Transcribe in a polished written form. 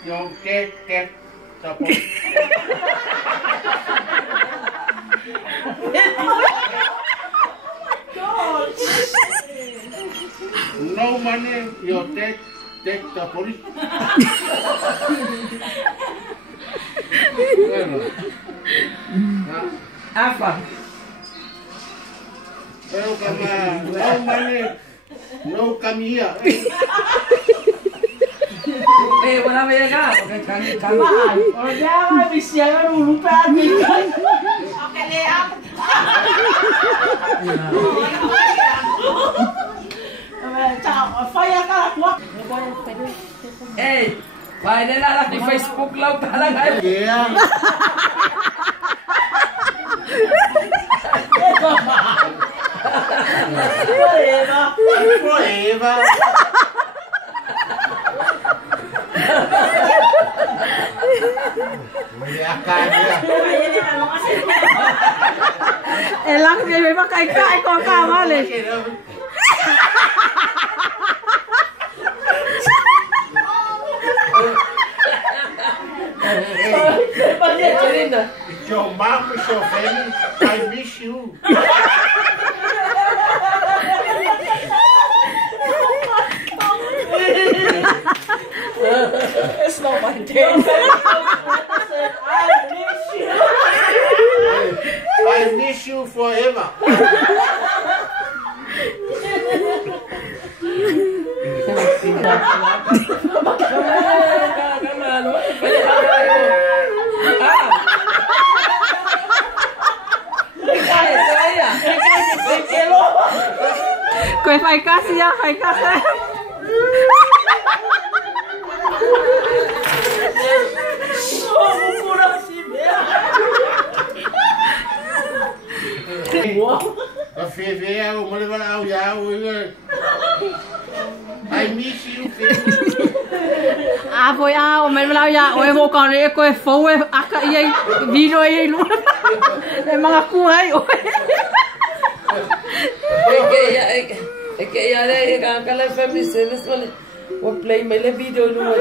Yung tek tapos no money yung tek tapos Apa? Pero kama no money no kamiya Wala ba yan ka? Kamaan. O diyan, bisya nga lulupan. Okay, Lea. Fire ka lang. Pwede na lang di Facebook lang talaga. yeah forever Elang dia memang kai-kai kau kawan le. It's your mom, it's your family. I miss you. It's not my day. I miss you forever. Kau phải kasih ya, phải kasih. I miss you. À voi à, mình lao ya, oi mo còn đấy, coi phố ấy, aka ấy, video ấy luôn. Em mang aku ấy, oi. Kaya na kala family service wala. Wa play may la video no.